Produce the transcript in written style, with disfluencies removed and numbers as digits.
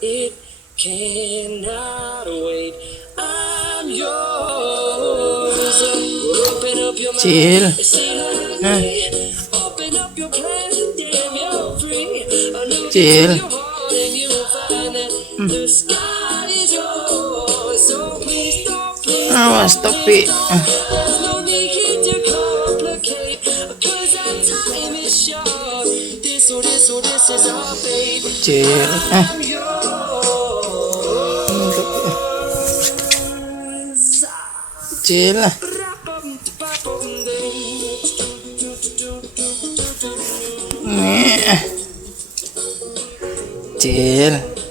It cannot wait. I'm yours. Open up your mind. Chill. Open up your plans and damn, you're free. Look Chill. into your heart and you'll find that the sky is yours. So please don't, Stop it. there's no need to complicate. Cause our time is short. This is our baby. Chill. I'm yours. Chill. Chill.